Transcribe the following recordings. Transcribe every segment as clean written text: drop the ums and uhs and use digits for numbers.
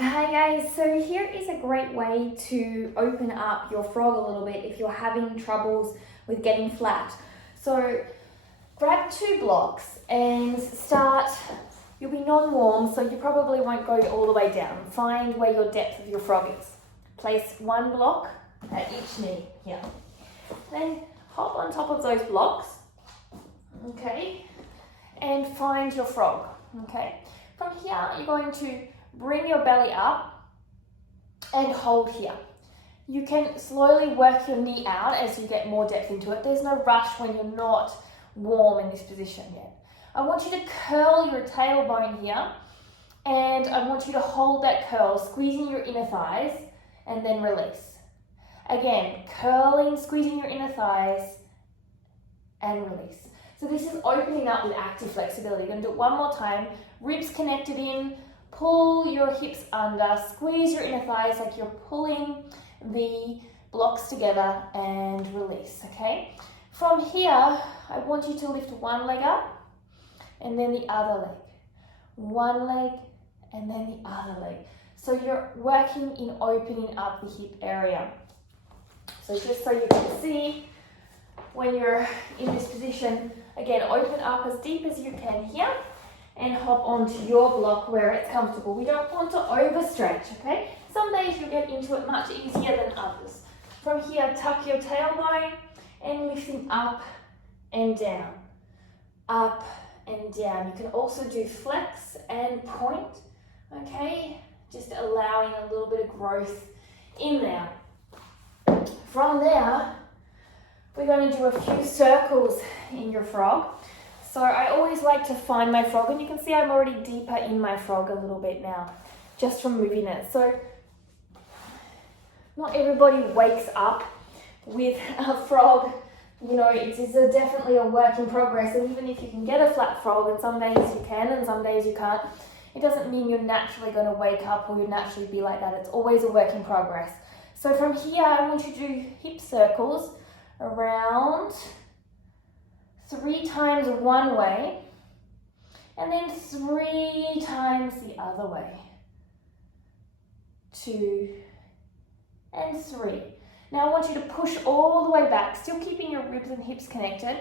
Hi guys, so here is a great way to open up your frog a little bit if you're having troubles with getting flat. So grab 2 blocks and start, you'll be non-warm so you probably won't go all the way down. Find where your depth of your frog is. Place 1 block at each knee here. Then hop on top of those blocks, okay, and find your frog, okay. From here you're going to bring your belly up and hold here. You can slowly work your knee out as you get more depth into it. There's no rush when you're not warm in this position yet. I want you to curl your tailbone here and I want you to hold that curl, squeezing your inner thighs and then release. Again, curling, squeezing your inner thighs and release. So this is opening up with active flexibility. You're going to do it one more time. Ribs connected in. Pull your hips under, squeeze your inner thighs like you're pulling the blocks together and release, okay? From here, I want you to lift one leg up and then the other leg. One leg and then the other leg. So you're working in opening up the hip area. So just so you can see, when you're in this position, again, open up as deep as you can here. And hop onto your block where it's comfortable. We don't want to overstretch, okay? Some days you'll get into it much easier than others. From here, tuck your tailbone and lifting up and down. Up and down. You can also do flex and point, okay? Just allowing a little bit of growth in there. From there, we're going to do a few circles in your frog. So I always like to find my frog, and you can see I'm already deeper in my frog a little bit now, just from moving it. So not everybody wakes up with a frog. You know, it is definitely a work in progress, and even if you can get a flat frog, and some days you can and some days you can't, it doesn't mean you're naturally going to wake up or you'll naturally be like that. It's always a work in progress. So from here, I want you to do hip circles around 3 times one way, and then 3 times the other way. 2 and 3. Now I want you to push all the way back, still keeping your ribs and hips connected.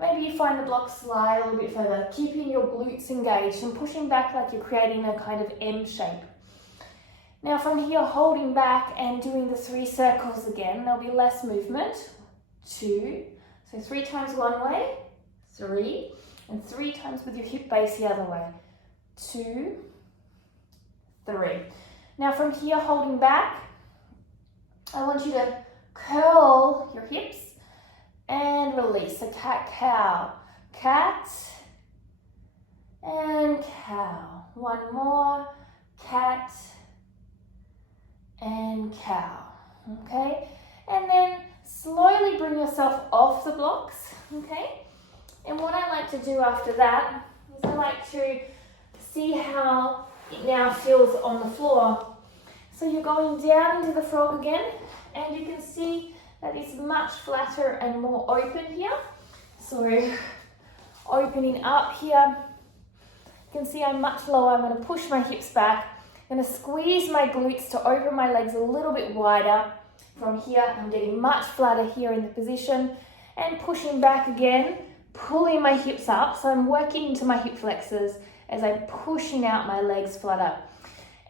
Maybe you find the block slide a little bit further, keeping your glutes engaged and pushing back like you're creating a kind of M shape. Now from here, holding back and doing the 3 circles again, there'll be less movement. 2, so 3 times one way, 3, and 3 times with your hip base the other way. 2, 3. Now from here, holding back, I want you to curl your hips and release. So cat, cow, cat, and cow. One more, cat, and cow. Okay, and then slowly bring yourself off the blocks, okay? And what I like to do after that is I like to see how it now feels on the floor. So you're going down into the frog again, and you can see that it's much flatter and more open here. So opening up here, you can see I'm much lower. I'm going to push my hips back. I'm going to squeeze my glutes to open my legs a little bit wider. From here, I'm getting much flatter here in the position and pushing back again, pulling my hips up. So I'm working into my hip flexors as I'm pushing out my legs flatter.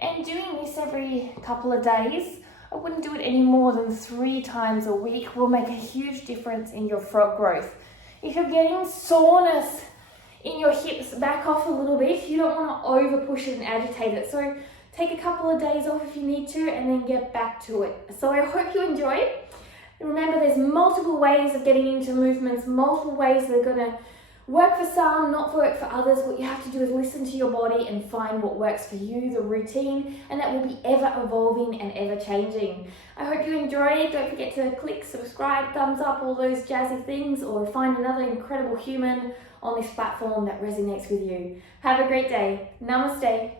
And doing this every couple of days, I wouldn't do it any more than 3 times a week, will make a huge difference in your frog growth. If you're getting soreness in your hips, back off a little bit. You don't want to over push it and agitate it. So take a couple of days off if you need to and then get back to it. So I hope you enjoy it. Remember, there's multiple ways of getting into movements, multiple ways that are going to work for some, not work for others. What you have to do is listen to your body and find what works for you, the routine, and that will be ever evolving and ever changing. I hope you enjoy it. Don't forget to click subscribe, thumbs up, all those jazzy things, or find another incredible human on this platform that resonates with you. Have a great day. Namaste.